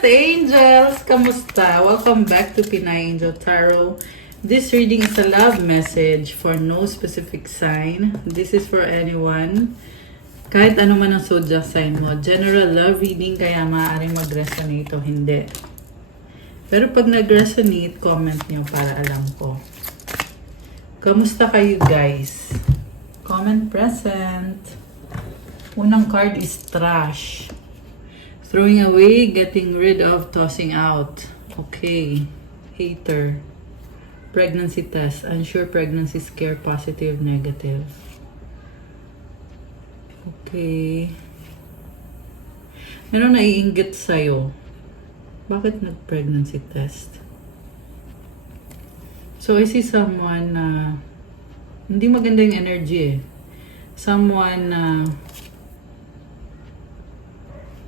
Earth Angels! Kamusta? Welcome back to Pinay Angel Tarot. This reading is a love message for no specific sign. This is for anyone. Kahit ano man ang zodiac sign mo. General love reading, kaya maaaring mag-resonate o hindi. Pero pag nag-resonate, comment nyo para alam ko. Kamusta kayo guys? Comment present. Unang card is trash. Throwing away, getting rid of, tossing out. Okay. Hater. Pregnancy test. Unsure pregnancy scare, positive, negative. Okay. Meron naiinggit sa'yo. Bakit nag-pregnancy test? So, I see someone na hindi maganda yung energy eh. Someone na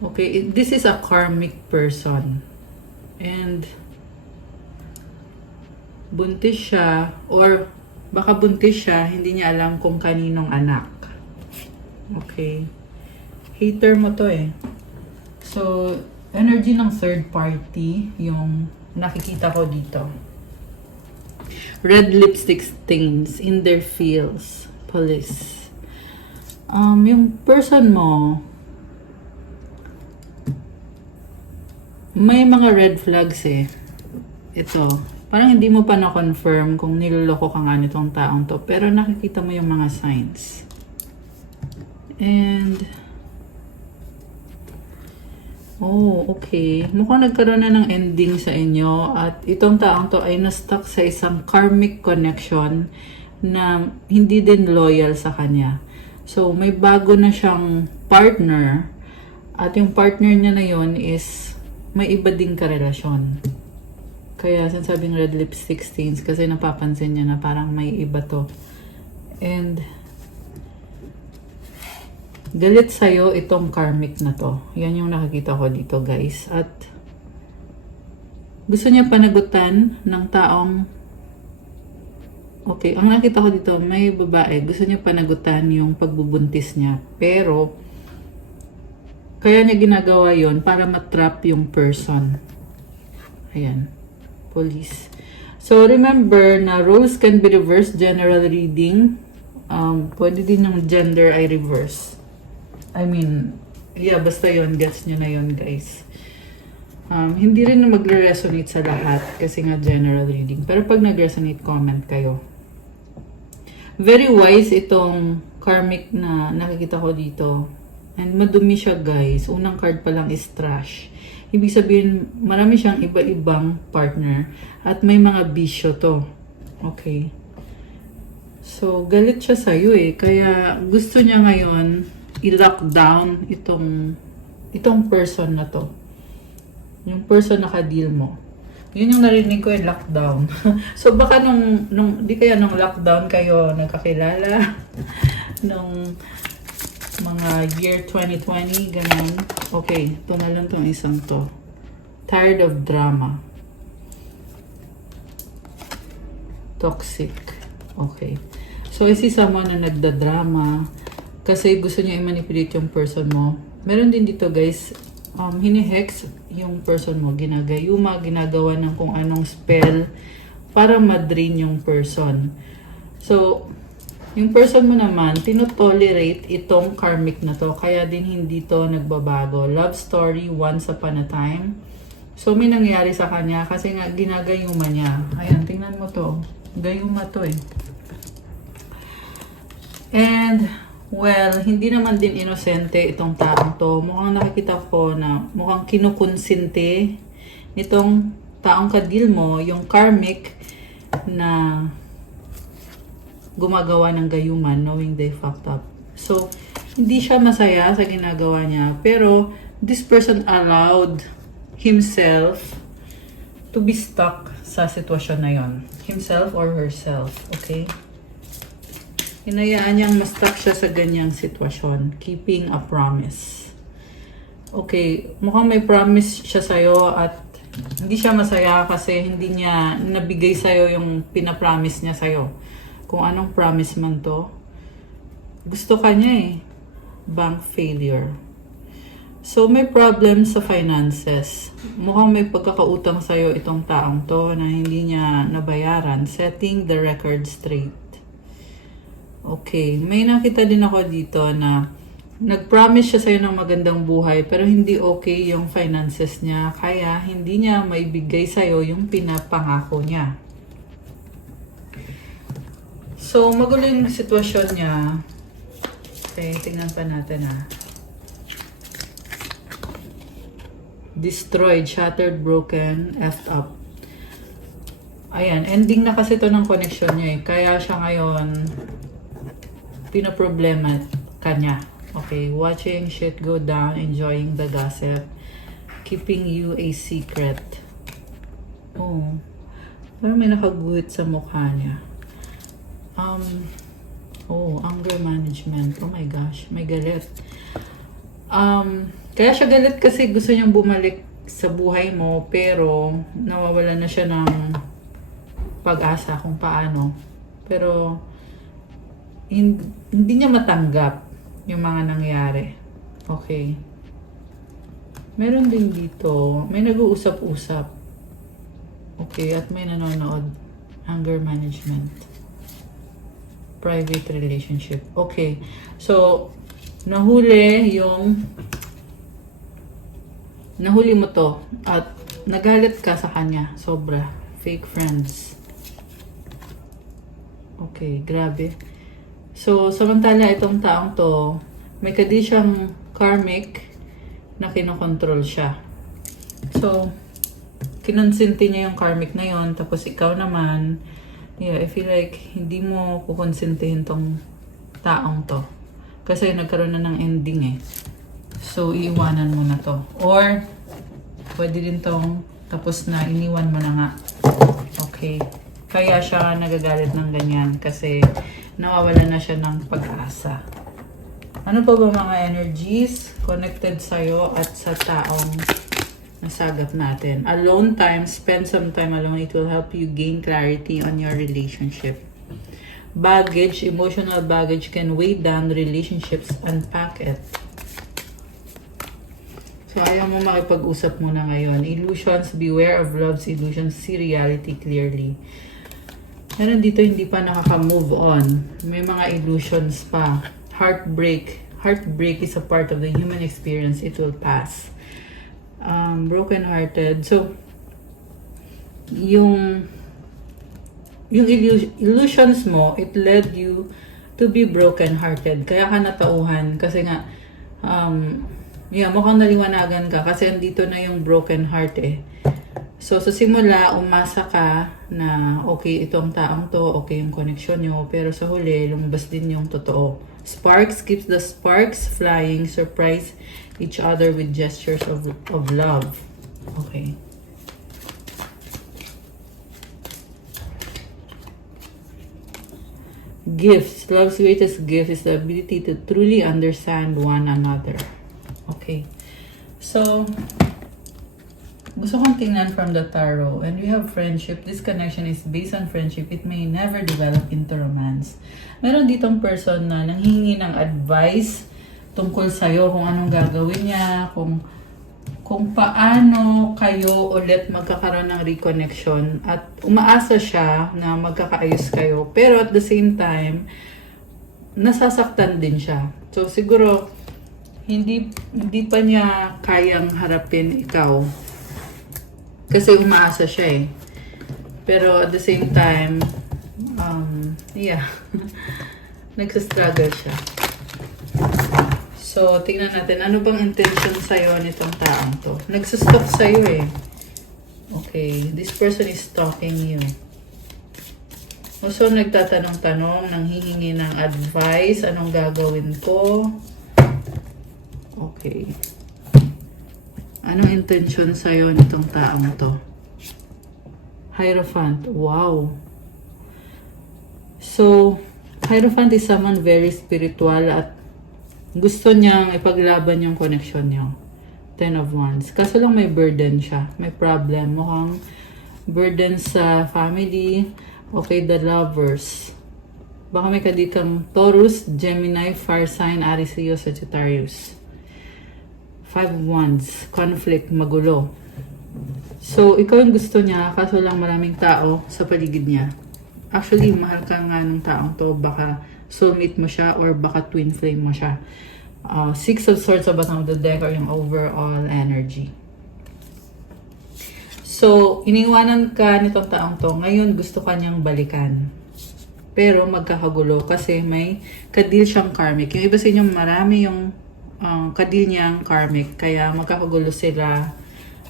okay, this is a karmic person. And buntis siya, or baka buntis siya, hindi niya alam kung kaninong anak. Okay. Hater mo to eh. So, energy ng third party, yung nakikita ko dito. Red lipstick stains in their feels. Police. Yung person mo, may mga red flags eh. Ito. Parang hindi mo pa na-confirm kung niloloko ka nga nitong taong to. Pero nakikita mo yung mga signs. And oh, okay. Mukhang nagkaroon na ng ending sa inyo. At itong taong to ay na-stuck sa isang karmic connection na hindi din loyal sa kanya. So, may bago na siyang partner. At yung partner niya na yon is may iba ding karelasyon. Kaya sinasabing red lipstick stains kasi napapansin niya na parang may iba to. And galit sa'yo itong karmic na to. Yan yung nakikita ko dito guys. At gusto niya panagutan ng taong okay, ang nakita ko dito, may babae. Gusto niya panagutan yung pagbubuntis niya. Pero kaya niya ginagawa yon para matrap yung person. Ayan. Police. So, remember na roles can be reversed. General reading. Pwede din yung gender ay reverse. I mean, yeah, basta yon, gets nyo na yon guys. Hindi rin na magre-resonate sa lahat kasi nga general reading. Pero pag nag-resonate, comment kayo. Very wise itong karmic na nakikita ko dito. And madumi siya guys. Unang card pa lang is trash. Ibig sabihin, marami siyang iba-ibang partner. At may mga bisyo to. Okay. So, galit siya sa'yo eh. Kaya gusto niya ngayon i-lock down itong person na to. Yung person na ka-deal mo. Yun yung narinig ko yung lockdown. So, baka di kaya nung lockdown kayo nagkakilala. Nung mga year 2020, ganun. Okay, ito na lang itong isang to. Tired of drama. Toxic. Okay. So, I see someone na nagda-drama kasi gusto niya i-manipulate yung person mo. Meron din dito, guys, hini-hex yung person mo. Ginagayuma, ginagawa ng kung anong spell para ma-drain yung person. So, yung person mo naman, tinotolerate itong karmic na to. Kaya din hindi to nagbabago. Love story, once upon a time. So, may nangyari sa kanya kasi nga ginagayuma niya. Ayan, tingnan mo to. Gayuma to eh. And, well, hindi naman din inosente itong taong to. Mukhang nakikita ko na mukhang kinukonsinte nitong taong kadil mo, yung karmic na gumagawa ng gayuman knowing they fucked up. So, hindi siya masaya sa ginagawa niya. Pero, this person allowed himself to be stuck sa sitwasyon na yon. Himself or herself. Okay? Hinayaan niyang ma-stuck siya sa ganyang sitwasyon. Keeping a promise. Okay, mukhang may promise siya sa'yo at hindi siya masaya kasi hindi niya nabigay sa'yo yung pinapromise niya sa'yo. Kung anong promise man to, gusto ka niya eh. Bank failure. So, may problem sa finances. Mukhang may pagkakautang sa'yo itong taong to na hindi niya nabayaran. Setting the record straight. Okay. May nakita din ako dito na nag-promise siya sa'yo ng magandang buhay pero hindi okay yung finances niya. Kaya hindi niya maibigay sa'yo yung pinapangako niya. So, magulo yung sitwasyon niya. Okay, tingnan pa natin Destroyed, shattered, broken, effed up. Ayan, ending na kasi to ng connection niya Kaya siya ngayon, pinaproblema kanya. Okay, watching shit go down, enjoying the gossip, keeping you a secret. Oh, parang may nakaguhit sa mukha niya. Anger management. Oh my gosh, may galit. Kaya siya galit kasi gusto niyang bumalik sa buhay mo pero nawawala na siya ng pag-asa kung paano. Pero hindi niya matanggap yung mga nangyari. Okay. Meron din dito, may nag-uusap-usap. Okay, at may nanonood. Anger management. Private relationship. Okay. So, nahuli mo to at nagalit ka sa kanya. Sobra. Fake friends. Okay, grabe. So, samantala itong taong to, may kadi siyang karmic na kinokontrol siya. So, kinonsinti niya yung karmic na yon. Tapos ikaw naman, I feel like hindi mo kukonsintihin tong taong to. Kasi nagkaroon na ng ending So, iiwanan mo na to. Or, pwede din tong tapos na, iniwan mo na nga. Okay. Kaya siya nagagalit ng ganyan kasi nawawala na siya ng pag-asa. Ano pa ba mga energies connected sa'yo at sa taong nasagap natin? Alone time, spend some time alone. It will help you gain clarity on your relationship. Baggage, emotional baggage can weigh down relationships. Unpack it. So, ayaw mo makipag-usap muna ngayon. Illusions, beware of love's illusions. See reality clearly. Meron dito hindi pa nakaka-move on. May mga illusions pa. Heartbreak. Heartbreak is a part of the human experience. It will pass. Broken-hearted. So, yung illusions mo, it led you to be broken-hearted. Kaya ka natauhan. Kasi nga, mukhang naliwanagan ka. Kasi andito na yung broken heart So, sa simula, umasa ka na okay itong taong to, okay yung connection nyo. Pero sa huli, lumabas din yung totoo. Sparks, keeps the sparks flying. Surprise each other with gestures of love. Okay. Gifts. Love's greatest gift is the ability to truly understand one another. Okay. So, gusto kong tingnan from the tarot. And we have friendship. This connection is based on friendship. It may never develop into romance. Meron ditong person na nanghihingi ng advice tungkol sa'yo kung anong gagawin niya, kung paano kayo ulit magkakaroon ng reconnection. At umaasa siya na magkakaayos kayo. Pero at the same time, nasasaktan din siya. So siguro, hindi pa niya kayang harapin ikaw. Kasi umaasa siya Pero at the same time, nagsastruggle siya. So, tingnan natin, ano bang intention sa'yo nitong taong to? Nagsustalk sa'yo Okay, this person is stalking you. So, nagtatanong-tanong, nanghihingi ng advice, anong gagawin ko? Okay. Anong intention sa'yo nitong taong to? Hierophant. Wow. So, Hierophant is someone very spiritual at gusto niyang ipaglaban yung connection niyo. 10 of Wands. Kaso lang may burden siya. May problem. Mukhang burden sa family. Okay, the Lovers. Baka may kadikang Taurus, Gemini, Fire sign, Aries, Leo, Sagittarius. Five of Wands, conflict, magulo. So, ikaw yung gusto niya, kaso lang maraming tao sa paligid niya. Actually, mahal ka nga ng taong to, baka soulmate mo siya or baka twin flame mo siya. Six of Swords sa bottom of the deck or yung overall energy. So, iniwanan ka nitong taong to, ngayon gusto ka niyang balikan. Pero magkakagulo kasi may kadil siyang karmic. Yung iba sa inyo, marami yung kadil niyang karmic, kaya magkakagulo sila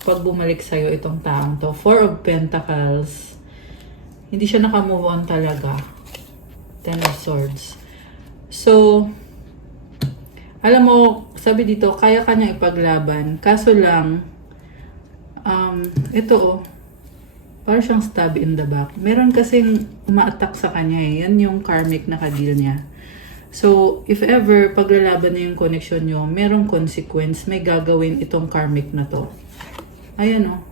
pag bumalik sa'yo itong taong to. Four of Pentacles. Hindi siya nakamove on talaga. Ten of Swords. So, alam mo, sabi dito, kaya ka niya ipaglaban. Kaso lang, ito parang siyang stab in the back. Meron kasing uma-attack sa kanya eh. Yan yung karmic na kadil niya. So, if ever, paglalaban na yung connection nyo, merong consequence, may gagawin itong karmic na to. Ayan o.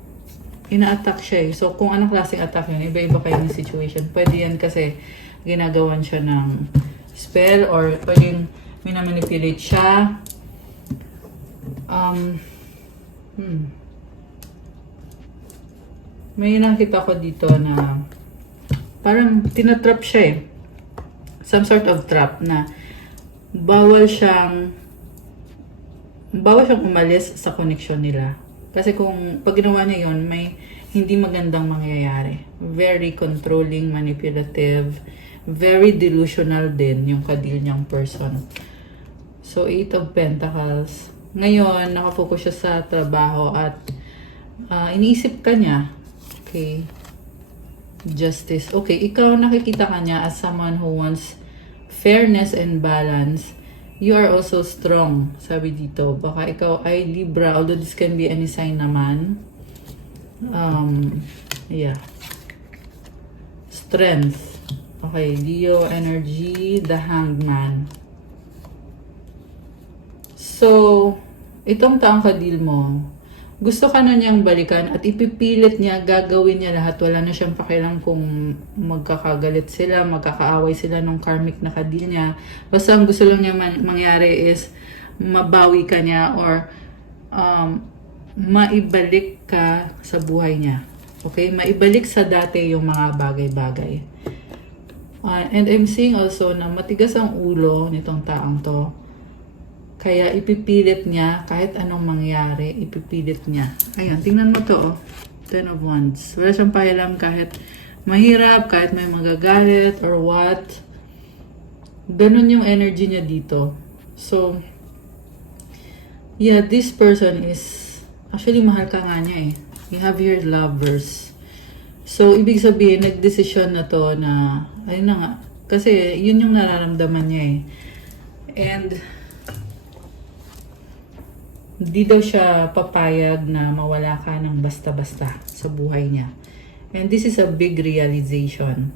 Ina-attack siya eh. So, kung anong klaseng attack yun, iba-iba kayo ng situation. Pwede yan kasi ginagawan siya ng spell or pwedeng minamanipulate siya. May nakita ko dito na parang tinatrap siya eh. Some sort of trap na bawal siyang umalis sa connection nila. Kasi kung pag ginawa niya yun, may hindi magandang mangyayari. Very controlling, manipulative, very delusional din yung kadil niyang person. So, Eight of Pentacles. Ngayon, nakafocus siya sa trabaho at iniisip ka niya. Okay. Justice. Okay, ikaw nakikita ka niya as someone who wants fairness and balance. You are also strong, sabi dito. Baka ikaw ay Libra, although this can be any sign naman. Yeah. Strength. Okay, Leo energy, the Hanged Man. So, itong taong kadil mo, gusto ka na niyang balikan at ipipilit niya, gagawin niya lahat. Wala na siyang pakialam kung magkakagalit sila, magkakaaway sila nung karmic na kadil niya. Basta ang gusto lang niya mangyari is mabawi ka niya or maibalik ka sa buhay niya. Okay? Maibalik sa dati yung mga bagay-bagay. And I'm seeing also na matigas ang ulo nitong taong to. Kaya ipipilit niya, kahit anong mangyari, ipipilit niya. Ayan, tingnan mo to, oh. Ten of Wands. Wala siyang pakialam kahit mahirap, kahit may magagalit or what. Ganun yung energy niya dito. So, yeah, this person is, actually mahal ka nga niya eh. You have your lovers. So, ibig sabihin, nagdesisyon na to na, ayun na nga, kasi yun yung nararamdaman niya eh. And, hindi daw siya papayag na mawala ka ng basta-basta sa buhay niya. And this is a big realization.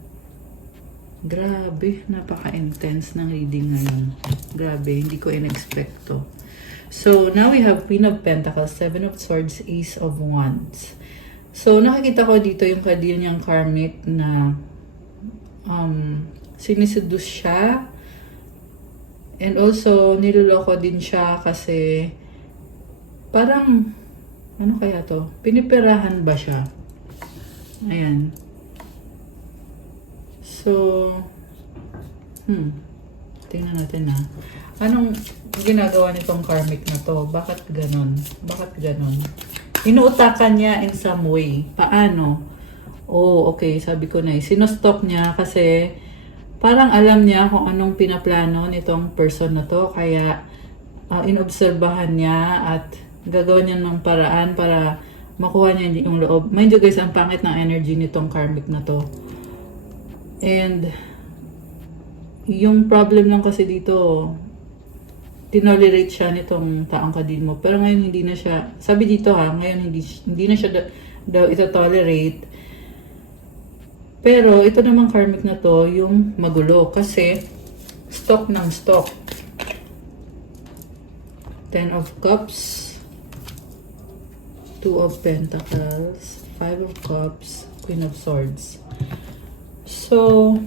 Grabe, napaka-intense ng reading ngayon. Grabe, hindi ko in-expect to. So, now we have Queen of Pentacles, Seven of Swords, Ace of Wands. So, nakikita ko dito yung kadil niyang karmic na siniseduce siya. And also, niloloko din siya kasi parang, ano kaya to? Pinipirahan ba siya? Ayan. So, tingnan natin ha. Anong ginagawa nitong karmic na to? Bakit ganon? Bakit ganon? Inuutakan niya in some way. Paano? Oh, okay. Sabi ko na sinostop niya kasi parang alam niya kung anong pinaplano nitong person na to. Kaya, inobserbahan niya at gagawin niya ng paraan para makuha niya yung loob. Mind you guys, ang pangit ng energy nitong karmic na to. And, yung problem lang kasi dito, tinolerate siya nitong taong kadil mo. Pero ngayon hindi na siya, sabi dito ha, ngayon hindi na siya daw ito-tolerate. Pero ito namang karmic na to, yung magulo. Kasi, stock ng stock. Ten of Cups, Two of Pentacles, Five of Cups, Queen of Swords. So,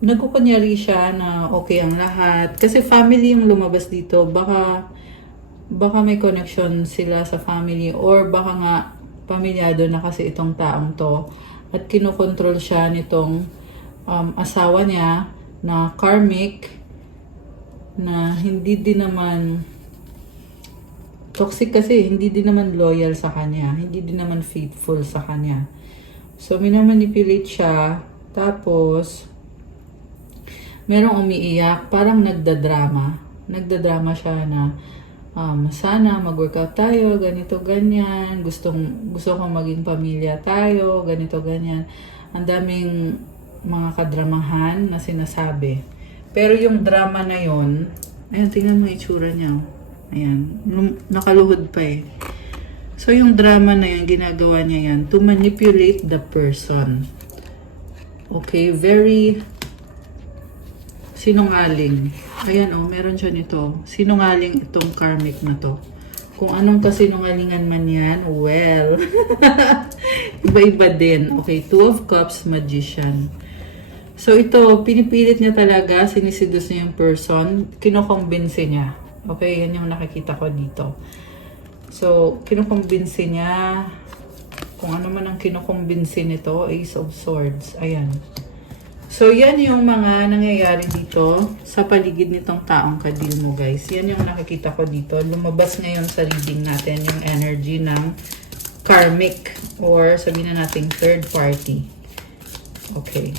nagkukunyari siya na okay ang lahat. Kasi family yung lumabas dito. Baka may connection sila sa family or baka nga pamilyado na kasi itong taong to at kinokontrol siya nitong asawa niya na karmic na hindi din naman toxic kasi hindi din naman loyal sa kanya, hindi din naman faithful sa kanya. So minamanipulate siya, tapos merong umiiyak, parang nagdadrama siya na sana mag-workout tayo, ganito, ganyan, gusto ko maging pamilya tayo, ganito, ganyan. Ang daming mga kadramahan na sinasabi. Pero yung drama na yon, ayun, tingnan mo yung itsura niya. Ayan, nakaluhod pa eh. So yung drama na yun, ginagawa niya yan to manipulate the person. Okay, very sinungaling. Ayan oh, meron siya nito. Sinungaling itong karmic na to. Kung anong kasinungalingan man yan, well, iba-iba din. Okay, Two of Cups, Magician. So ito, pinipilit niya talaga, siniseduce niya yung person, kinokombinse niya. Okay, yan yung nakikita ko dito. So, kinokombinse niya, kung ano man ang kinokombinse nito, Ace of Swords. Ayan. So, yan yung mga nangyayari dito sa paligid nitong taong kadil mo, guys. Yan yung nakikita ko dito. Lumabas ngayon sa reading natin yung energy ng karmic or sabihin na natin third party. Okay.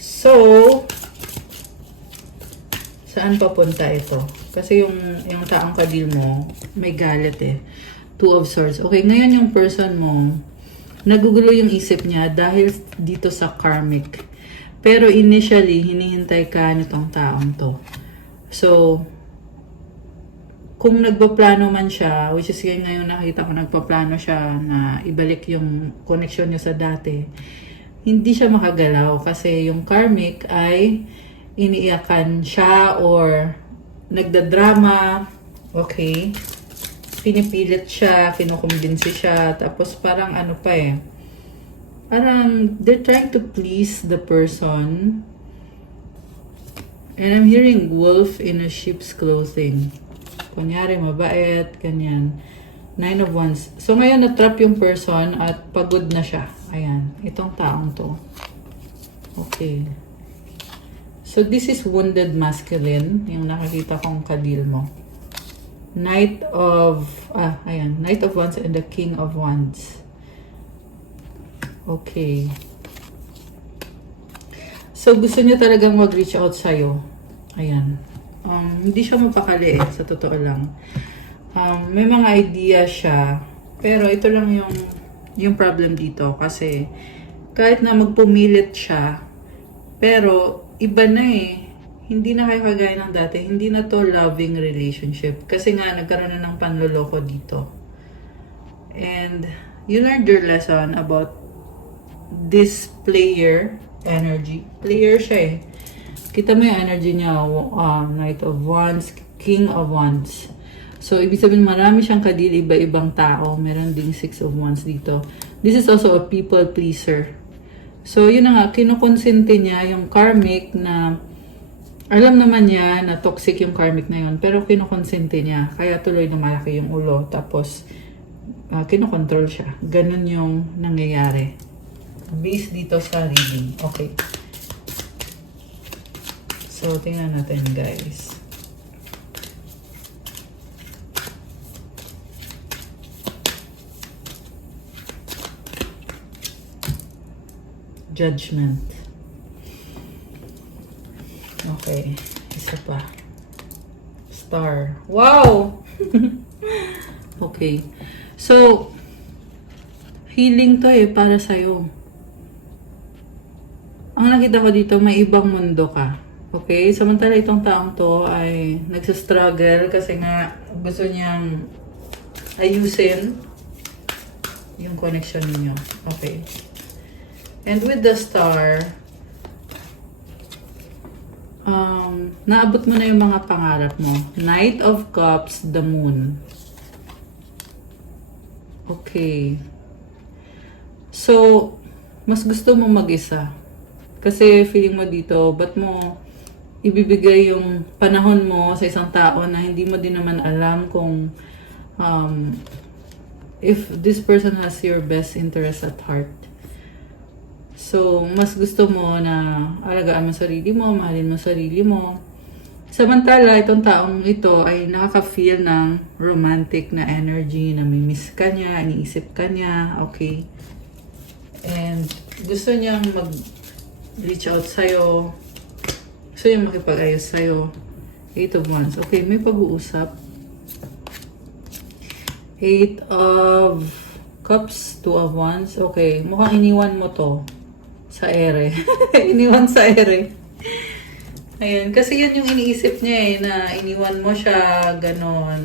So, saan papunta ito? Kasi yung taong kadil mo, may galit eh. Two of Swords. Okay, ngayon yung person mo, nagugulo yung isip niya dahil dito sa karmic. Pero initially, hinihintay ka nitong taong to. So, kung nagpaplano man siya, which is ngayon nakita ko nagpaplano siya na ibalik yung connection niyo sa dati, hindi siya makagalaw kasi yung karmic ay iniiyakan siya or nagdadrama, okay? Pinipilit siya, kinukumbinsi siya, tapos parang ano pa eh, parang they're trying to please the person. And I'm hearing wolf in a sheep's clothing. Kunyari, mabait, ganyan. Nine of Wands. So ngayon na-trap yung person at pagod na siya. Ayan, itong taong to. Okay. So this is wounded masculine, yung nakakita kong kadil mo. Knight of Wands and the King of Wands. Okay. So, gusto niya talagang mag-reach out sa'yo. Ayan. Hindi siya mapakali eh, sa totoo lang. May mga idea siya, pero ito lang yung problem dito. Kasi, kahit na magpumilit siya, pero iba na eh. Hindi na kayo kagaya ng dati. Hindi na to loving relationship. Kasi nga, nagkaroon na ng panloloko dito. And, you learned your lesson about this player energy. Player siya eh. Kita mo yung energy niya. Knight of Wands, King of Wands. So, ibig sabihin, marami siyang kadil, iba-ibang tao. Meron ding Six of Wands dito. This is also a people pleaser. So, yun na nga, kinukonsente niya yung karmic na alam naman niya na toxic yung karmic na yun, pero kinukonsente niya. Kaya tuloy na malaki yung ulo. Tapos, kinokontrol siya. Ganun yung nangyayari. Based dito sa reading. Okay. So, tingnan natin, guys. Judgment. Okay. Isa pa. Star. Wow! Okay. So, healing to eh, para sa'yo. Ang nakita ko dito, may ibang mundo ka. Okay? Samantala itong taong to ay nagsastruggle kasi nga gusto niyang ayusin yung connection ninyo. Okay. And with the star, naabot mo na yung mga pangarap mo. Knight of Cups, the Moon. Okay. So, mas gusto mo mag-isa. Kasi feeling mo dito, ba't mo ibibigay yung panahon mo sa isang tao na hindi mo din naman alam kung um, if this person has your best interest at heart. So, mas gusto mo na alagaan mo sarili mo, mahalin mo sarili mo. Samantala, itong taong ito ay nakaka-feel ng romantic na energy, na mimiss ka niya, iniisip ka niya, okay? And gusto niyang mag-reach out sa'yo, gusto niyang makipag-ayos sa'yo. 8 of Wands. Okay, may pag-uusap. 8 of Cups, 2 of Wands. Okay, mukhang iniwan mo to sa ere. Iniwan sa ere. Ayan, kasi yan yung iniisip niya eh, na iniwan mo siya, ganon.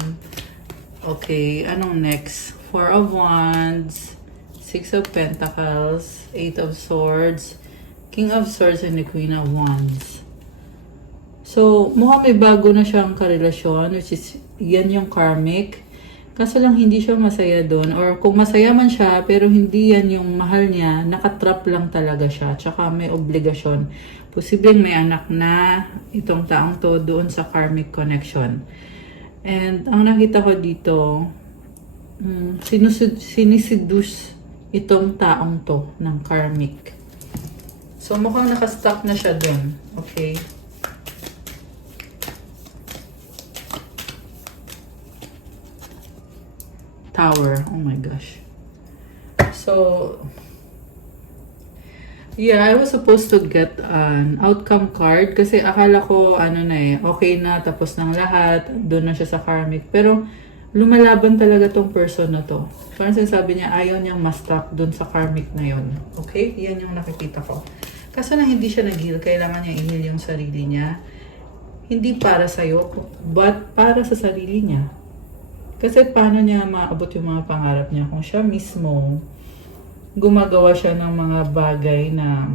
Okay, anong next? 4 of Wands, 6 of Pentacles, 8 of Swords, King of Swords, and the Queen of Wands. So, mukhang may bago na siyang karelasyon, which is, yan yung karmic. Kaso lang hindi siya masaya doon. Or kung masaya man siya, pero hindi yan yung mahal niya, nakatrap lang talaga siya. Tsaka may obligasyon. Posibleng may anak na itong taong to doon sa karmic connection. And ang nakita ko dito, siniseduce itong taong to ng karmic. So mukhang nakastuck na siya doon. Okay. Tower. Oh my gosh. So, yeah, I was supposed to get an outcome card kasi akala ko, okay na, tapos ng lahat, doon na siya sa karmic. Pero, lumalaban talaga tong person na to. Parang sinasabi niya, ayaw niyang ma-stuck doon sa karmic na yon. Okay? Yan yung nakikita ko. Kasi na hindi siya nag-heal, kailangan niya i-heal yung sarili niya. Hindi para sa'yo, but para sa sarili niya. Kasi paano niya maabot yung mga pangarap niya kung siya mismo gumagawa siya ng mga bagay na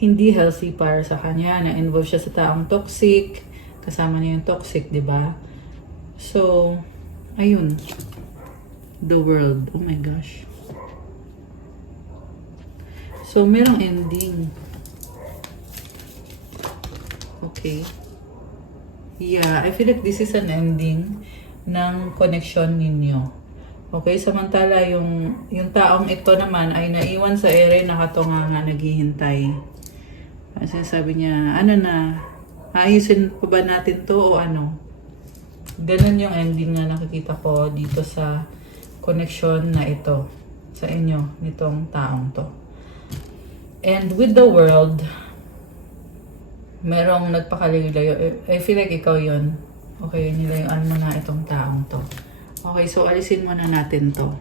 hindi healthy para sa kanya, na involve siya sa taong toxic, kasama niya yung toxic, di ba? So, ayun. The world. Oh my gosh. So, merong ending. Okay. Yeah, I feel like this is an ending ng connection ninyo. Okay, samantala yung taong ito naman ay naiwan sa ere, nakatunganga, naghihintay. Kasi sabi niya, ano na, ayusin pa ba natin to o ano? Ganun yung ending na nakikita ko dito sa connection na ito sa inyo, nitong taong to. And with the world, merong nagpakalayo-layo. I feel like ikaw yon. Okay, nilayuan mo na itong taong to. Okay, so alisin muna natin to.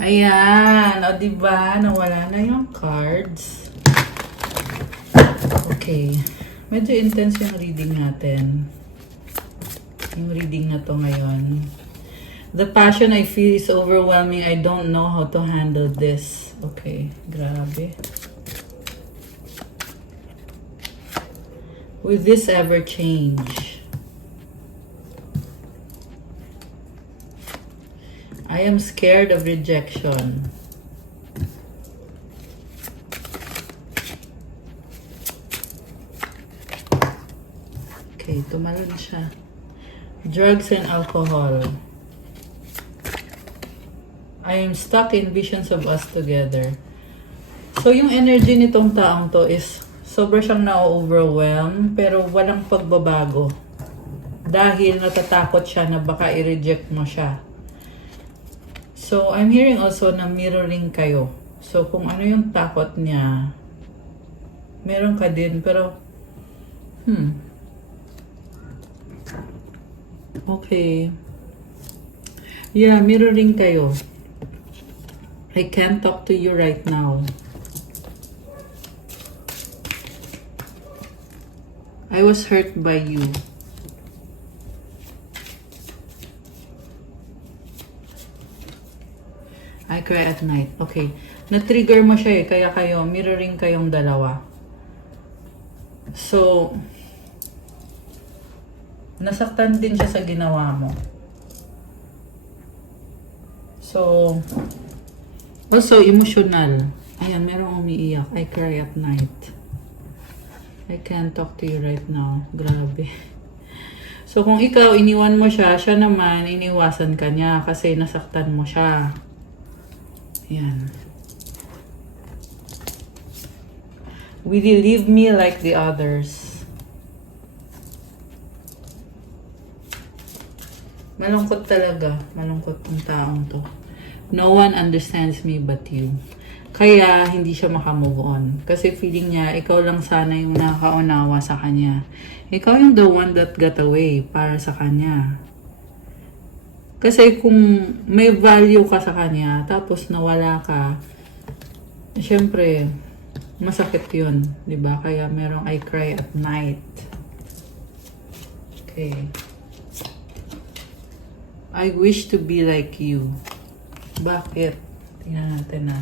Ayan, o diba, nawala na yung cards. Okay, medyo intense yung reading natin. Yung reading na to ngayon. The passion I feel is overwhelming. I don't know how to handle this. Okay, grabe. Will this ever change? I am scared of rejection. Okay, tumalon siya. Drugs and alcohol. I am stuck in visions of us together. So, yung energy nitong taong to is sobra siyang na-overwhelm pero walang pagbabago. Dahil natatakot siya na baka i-reject mo siya. So, I'm hearing also na mirroring kayo. So, kung ano yung takot niya, meron ka din. Pero, okay. Yeah, mirroring kayo. I can't talk to you right now. I was hurt by you. I cry at night. Okay. Na-trigger mo siya eh. Kaya kayo, mirroring kayong dalawa. So, nasaktan din siya sa ginawa mo. So, also emotional. Ayan, merong umiiyak. I cry at night. I can't talk to you right now. Grabe. So, kung ikaw, iniwan mo siya, siya naman, iniwasan ka niya kasi nasaktan mo siya. Ayan. Will you leave me like the others? Malungkot talaga. Malungkot ang taong to. No one understands me but you. Kaya, hindi siya makamove on. Kasi feeling niya, ikaw lang sana yung nakaunawa sa kanya. Ikaw yung the one that got away para sa kanya. Kasi kung may value ka sa kanya, tapos nawala ka, syempre, masakit yun. Diba? Kaya merong I cry at night. Okay. I wish to be like you. Bakit? Tingnan natin na.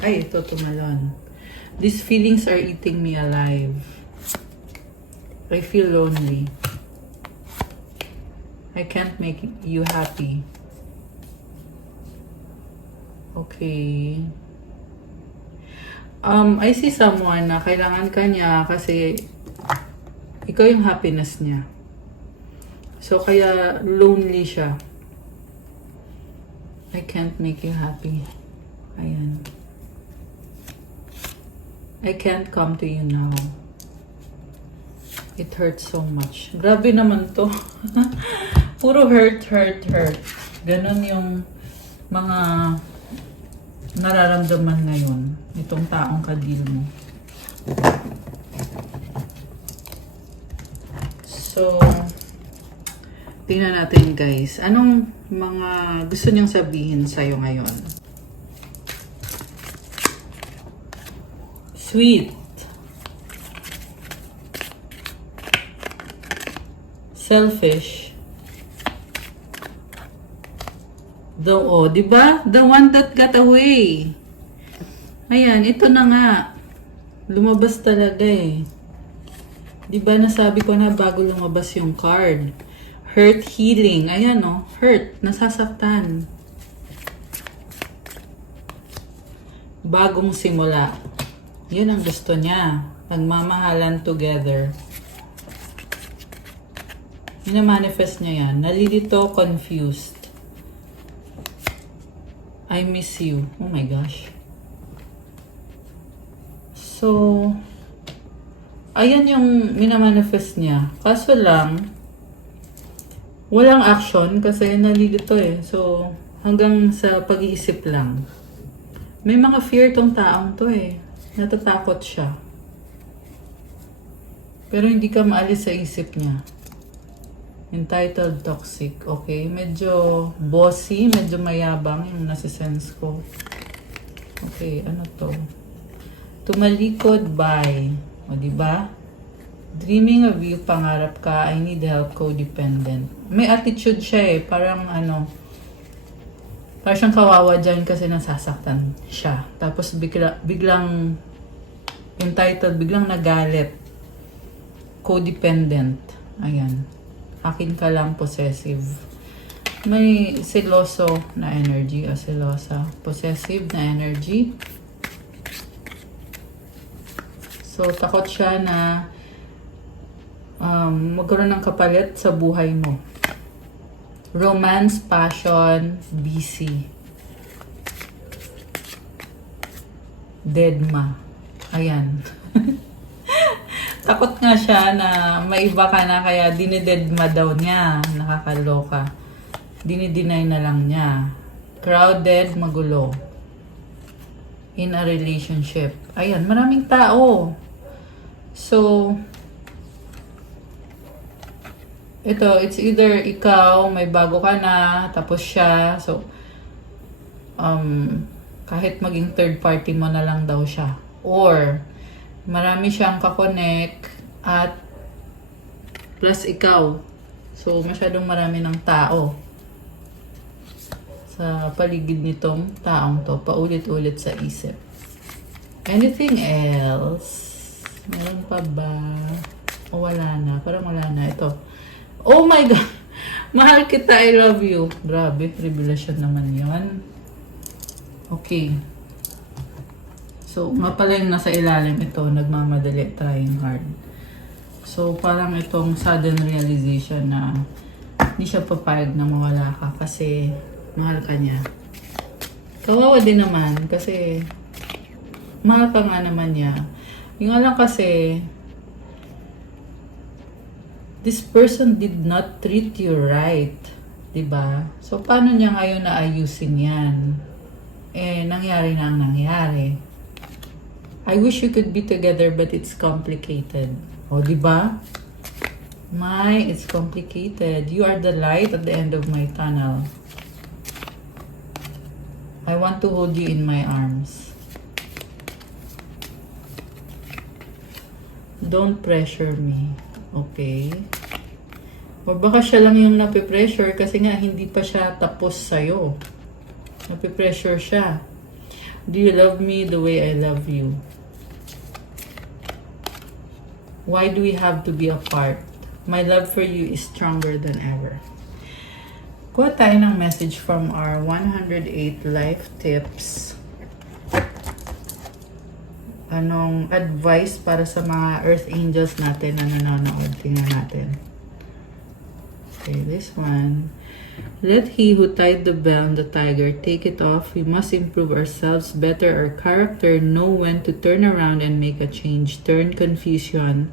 Ay, ito tumalon. These feelings are eating me alive. I feel lonely. I can't make you happy. Okay. I see someone na kailangan ka niya kasi ikaw yung happiness niya. So, kaya lonely siya. I can't make you happy. Ayan. I can't come to you now. It hurts so much. Grabe naman to. Puro hurt. Ganon yung mga nararamdaman ngayon. Itong taong kadil mo. So, tingnan natin guys. Anong mga gusto niyang sabihin sa'yo ngayon? Sweet. Selfish. Diba? The one that got away. Ayan, ito na nga. Lumabas talaga eh. Diba nasabi ko na bago lumabas yung card. Hurt healing. Ayan oh, hurt. Nasasaktan. Bagong simula. Yun ang gusto niya. Pagmamahalan together. Minamanifest niya yan. Nalilito, confused. I miss you. Oh my gosh. So, ayan yung minamanifest niya. Kaso lang, walang action kasi nalilito eh. So, hanggang sa pag-iisip lang. May mga fear tong taong to eh. Natatakot siya. Pero hindi ka maalis sa isip niya. Entitled toxic. Okay. Medyo bossy. Medyo mayabang yung nasisense ko. Okay. Ano to? Tumalikod by. O diba? Dreaming of you. Pangarap ka. I need help. Codependent. May attitude siya eh. Parang ano. Parang siyang kawawa dyan kasi nasasaktan siya. Tapos biglang entitled, biglang nagalit. Codependent. Ayan. Akin ka lang, possessive. May seloso na energy o selosa. Possessive na energy. So, takot siya na magkaroon ng kapalit sa buhay mo. Romance, passion, busy. Deadma. Ayan. Takot nga siya na maiba ka na kaya dinidedma daw niya. Nakakaloka. Dinideny na lang niya. Crowded, magulo. In a relationship. Ayan, maraming tao. So, ito, it's either ikaw, may bago ka na, tapos siya. So, kahit maging third party mo na lang daw siya. Or, marami siyang kakonek at plus ikaw. So, masyadong marami ng tao sa paligid nitong taong to. Paulit-ulit sa isip. Anything else? Meron pa ba? O wala na? Parang wala na. Ito. Oh my God! Mahal kita, I love you. Grabe, revelation naman yon. Okay. So, nga pala yung nasa ilalim ito, nagmamadali, trying hard. So, parang itong sudden realization na hindi siya papayag na mawala ka kasi mahal ka niya. Kawawa din naman kasi mahal ka nga naman niya. Yung nga lang kasi, this person did not treat you right. Diba? So, paano niya ngayon naayusin yan? Eh, nangyari na ang nangyari. I wish you could be together but it's complicated. O, diba? It's complicated. You are the light at the end of my tunnel. I want to hold you in my arms. Don't pressure me. Okay? O baka siya lang yung nape-pressure kasi nga hindi pa siya tapos sa'yo. Nape-pressure siya. Do you love me the way I love you? Why do we have to be apart? My love for you is stronger than ever. Kuha tayo ng message from our 108 life tips. Anong advice para sa mga earth angels natin na nanonood? Tingnan natin. Okay, this one. Let he who tied the bell and the tiger take it off. We must improve ourselves, better our character, know when to turn around and make a change. Turn confusion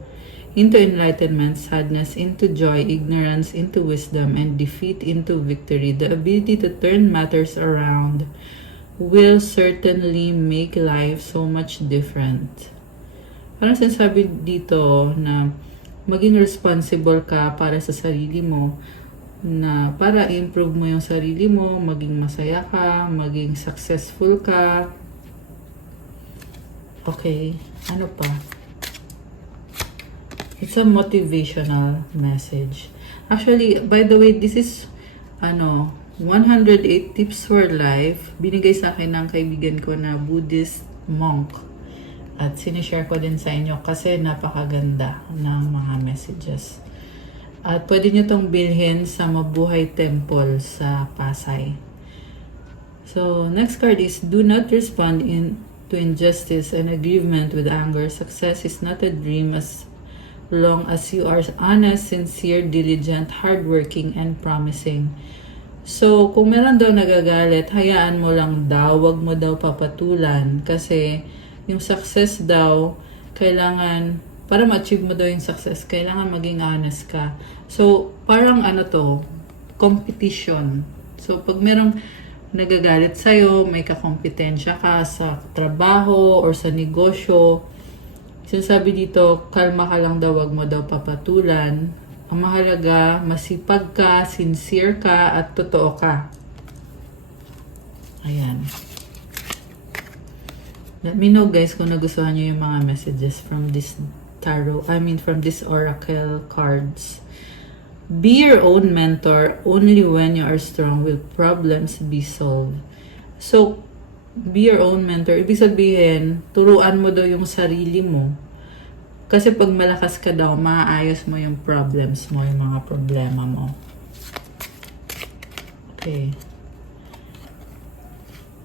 into enlightenment, sadness into joy, ignorance into wisdom, and defeat into victory. The ability to turn matters around will certainly make life so much different. Parang sinasabi dito na maging responsible ka para sa sarili mo, na para i-improve mo yung sarili mo, maging masaya ka, maging successful ka. Okay, ano pa? It's a motivational message. Actually, by the way, this is 108 tips for life. Binigay sa akin ng kaibigan ko na Buddhist monk. At sinishare ko din sa inyo kasi napakaganda ng mga messages. At pwede nyo itong bilhin sa Mabuhay Temple sa Pasay. So, next card is, do not respond to injustice and aggrievement with anger. Success is not a dream as long as you are honest, sincere, diligent, hardworking, and promising. So, kung meron daw nagagalit, hayaan mo lang daw, wag mo daw papatulan. Kasi, yung success daw, kailangan, para ma-achieve mo daw yung success, kailangan maging honest ka. So, parang competition. So, pag merong nagagalit sa'yo, may kakompetensya ka sa trabaho or sa negosyo, sinasabi dito, kalma ka lang daw, wag mo daw papatulan. Ang mahalaga, masipag ka, sincere ka, at totoo ka. Ayan. Let me know guys kung nagustuhan nyo yung mga messages from this from this oracle cards. Be your own mentor. Only when you are strong will problems be solved. So, be your own mentor. Ibig sabihin, turuan mo daw yung sarili mo. Kasi pag malakas ka daw, maaayos mo yung problems mo, yung mga problema mo. Okay.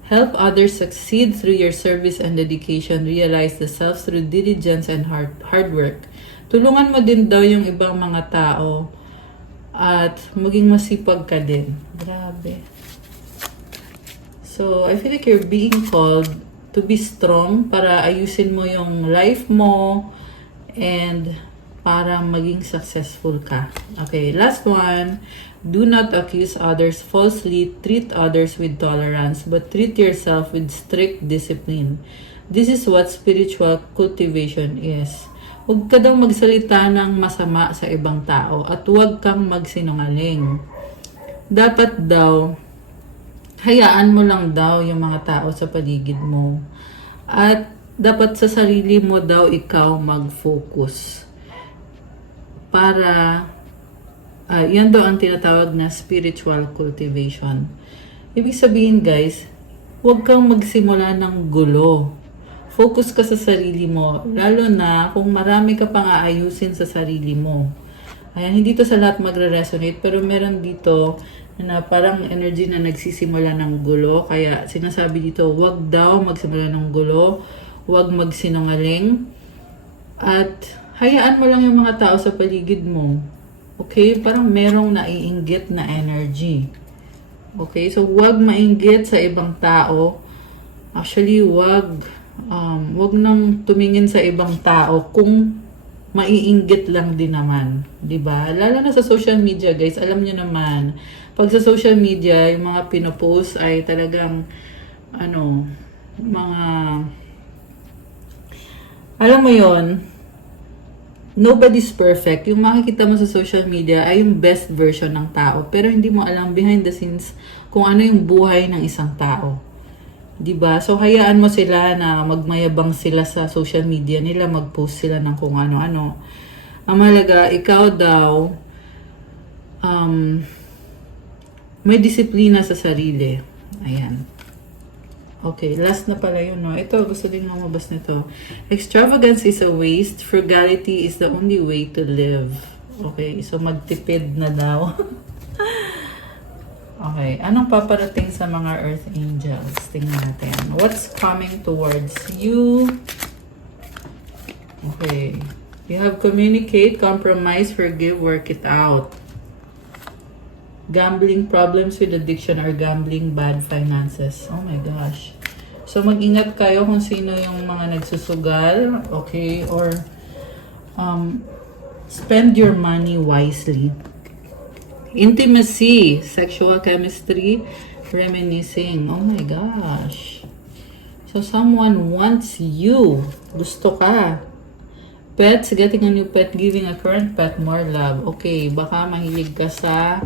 Help others succeed through your service and dedication. Realize the self through diligence and hard work. Tulungan mo din daw yung ibang mga tao at maging masipag ka din. Grabe. So, I feel like you're being called to be strong para ayusin mo yung life mo and para maging successful ka. Okay, last one. Do not accuse others falsely. Treat others with tolerance, but treat yourself with strict discipline. This is what spiritual cultivation is. Huwag ka daw magsalita ng masama sa ibang tao at huwag kang magsinungaling. Dapat daw, hayaan mo lang daw yung mga tao sa paligid mo. At dapat sa sarili mo daw ikaw mag-focus. Para yan daw ang tinatawag na spiritual cultivation. Ibig sabihin guys, huwag kang magsimula ng gulo. Focus ka sa sarili mo, lalo na kung marami ka pang aayusin sa sarili mo. Ayan, hindi to sa lahat magre-resonate, pero meron dito na parang energy na nagsisimula ng gulo. Kaya sinasabi dito, wag daw magsimula ng gulo, wag magsinungaling, at hayaan mo lang yung mga tao sa paligid mo. Okay? Parang merong naiinggit na energy. Okay? So, wag mainggit sa ibang tao. Actually, wag nang tumingin sa ibang tao kung maiinggit lang din naman, 'di ba? Lalo na sa social media, guys. Alam niyo naman, pag sa social media, yung mga pinopost ay talagang mga alam mo 'yon, nobody's perfect. Yung makikita mo sa social media ay yung best version ng tao, pero hindi mo alam behind the scenes kung ano yung buhay ng isang tao. 'Di ba? So hayaan mo sila na magmayabang sila sa social media nila, mag-post sila ng kung ano-ano. Ang mahalaga, ikaw daw may disiplina sa sarili. Ayan. Okay, last na pala yun, no? Ito, gusto din lumabas nito. Extravagance is a waste. Frugality is the only way to live. Okay, so magtipid na daw. Okay, anong paparating sa mga Earth Angels? Tingnan natin. What's coming towards you? Okay. You have communicate, compromise, forgive, work it out. Gambling problems with addiction or gambling, bad finances. Oh my gosh. So mag-ingat kayo kung sino yung mga nagsusugal, okay? Or spend your money wisely. Intimacy, sexual chemistry, reminiscing. Oh my gosh. So someone wants you. Gusto ka. Pets, getting a new pet, giving a current pet more love. Okay, baka mahilig ka sa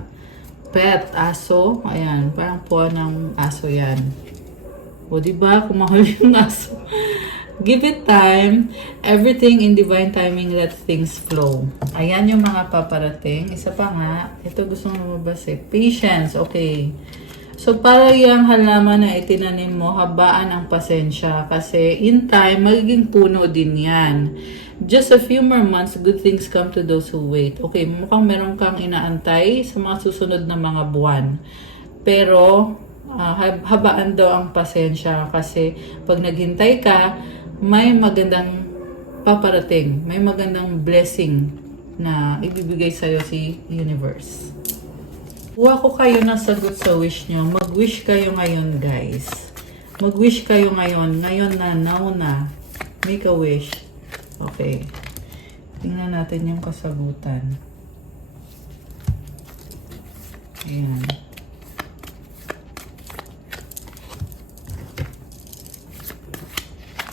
pet, aso. Ayan, parang po ng aso yan. O diba, kung mahal yung aso. Give it time. Everything in divine timing, let things flow. Ayan yung mga paparating. Isa pa nga, ito gusto kong lumabas eh. Patience, okay. So, para yung halaman na itinanim mo, habaan ang pasensya. Kasi in time, magiging puno din yan. Just a few more months, good things come to those who wait. Okay, mukhang meron kang inaantay sa mga susunod na mga buwan. Pero, habaan daw ang pasensya. Kasi pag naghintay ka, may magandang paparating, may magandang blessing na ibibigay sa'yo si universe. Kuha ko kayo ng sagot sa wish nyo. Mag-wish kayo ngayon, guys. Mag-wish kayo ngayon. Ngayon na, now na. Make a wish. Okay. Tingnan natin yung kasagutan. Ayan.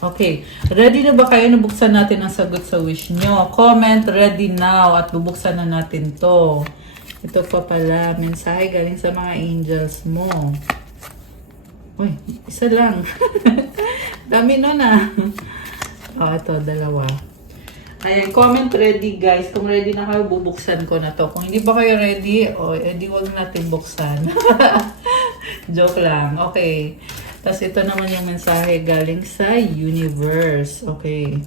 Okay. Ready na ba kayo? Nabuksan natin ang sagot sa wish nyo. Comment ready now at bubuksan na natin to. Ito pa pala. Mensahe galing sa mga angels mo. Uy, isa lang. Dami nun ah. Oh, ito, dalawa. Ayan, comment ready guys. Kung ready na kayo, bubuksan ko na to. Kung hindi pa kayo ready, edi wag natin buksan. Joke lang. Okay. Tapos ito naman yung mensahe galing sa universe. Okay.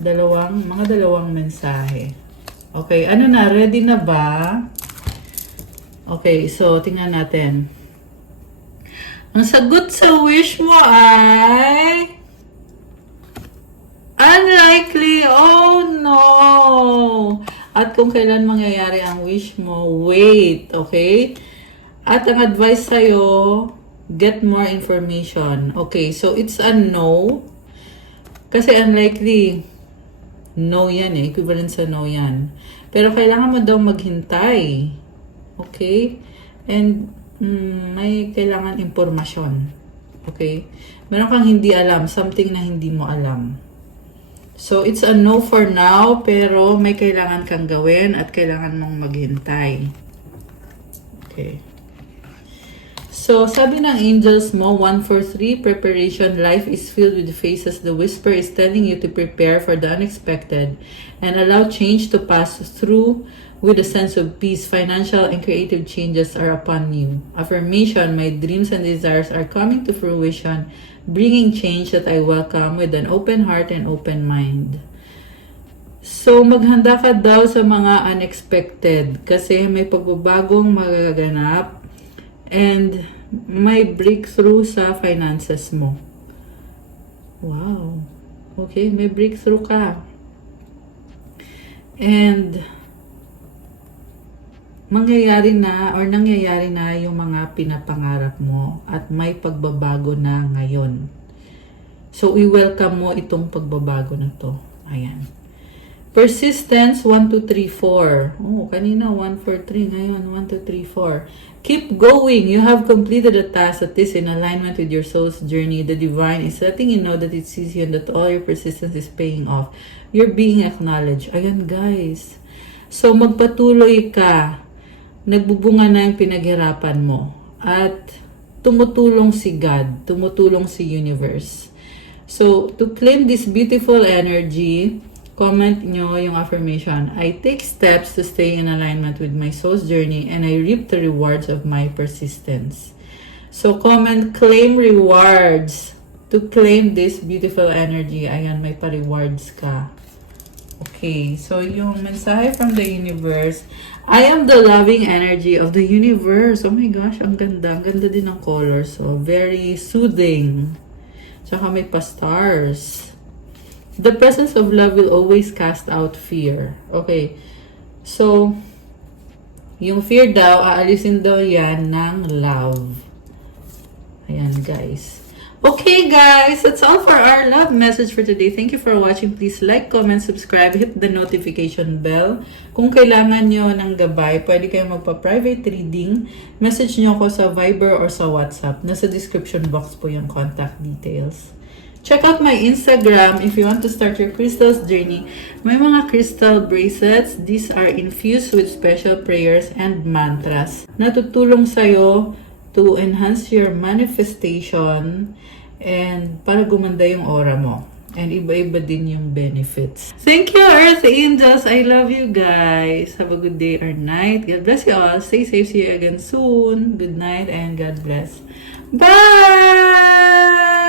Mga dalawang mensahe. Okay, ano na? Ready na ba? Okay, so tingnan natin. Ang sagot sa wish mo ay unlikely. Oh no! At kung kailan mangyayari ang wish mo, wait. Okay? At ang advice sa'yo, get more information. Okay, so it's a no. Kasi unlikely, no yan eh. Equivalent sa no yan. Pero kailangan mo daw maghintay. Okay? And may kailangan impormasyon. Okay? Meron kang hindi alam. Something na hindi mo alam. So, it's a no for now. Pero may kailangan kang gawin at kailangan mong maghintay. Okay. So, sabi ng angels mo, 143, preparation, life is filled with faces. The whisper is telling you to prepare for the unexpected and allow change to pass through with a sense of peace. Financial and creative changes are upon you. Affirmation, my dreams and desires are coming to fruition, bringing change that I welcome with an open heart and open mind. So, maghanda ka daw sa mga unexpected kasi may pagbabagong magaganap and may breakthrough sa finances mo. Wow. Okay, may breakthrough ka. And nangyayari na yung mga pinapangarap mo at may pagbabago na ngayon. So, i-welcome mo itong pagbabago na to. Ayan. Persistence, 1, 2, 3, 4. Oh, kanina 1, 4, 3. Ngayon, 1, 2, 3, 4. Keep going. You have completed a task that is in alignment with your soul's journey. The divine is letting you know that it sees you and that all your persistence is paying off. You're being acknowledged. Ayan, guys. So, magpatuloy ka. Nagbubunga na yung pinaghirapan mo. At tumutulong si God. Tumutulong si universe. So, to claim this beautiful energy, comment nyo yung affirmation. I take steps to stay in alignment with my soul's journey and I reap the rewards of my persistence. So, comment, claim rewards. To claim this beautiful energy. Ayan, may pa-rewards ka. Okay, so yung mensahe from the universe. I am the loving energy of the universe. Oh my gosh, ang ganda. Ang ganda din ng color. So, very soothing. Tsaka may pa-stars. The presence of love will always cast out fear. Okay. So, yung fear daw, aalisin daw yan ng love. Ayan, guys. Okay, guys. That's all for our love message for today. Thank you for watching. Please like, comment, subscribe, hit the notification bell. Kung kailangan nyo ng gabay, pwede kayong magpa-private reading. Message nyo ako sa Viber or sa WhatsApp. Nasa description box po yung contact details. Check out my Instagram if you want to start your crystals journey. May mga crystal bracelets. These are infused with special prayers and mantras. Natutulong sa'yo to enhance your manifestation and para gumanda yung aura mo. And iba-iba din yung benefits. Thank you, Earth Angels. I love you guys. Have a good day or night. God bless you all. Stay safe. See you again soon. Good night and God bless. Bye!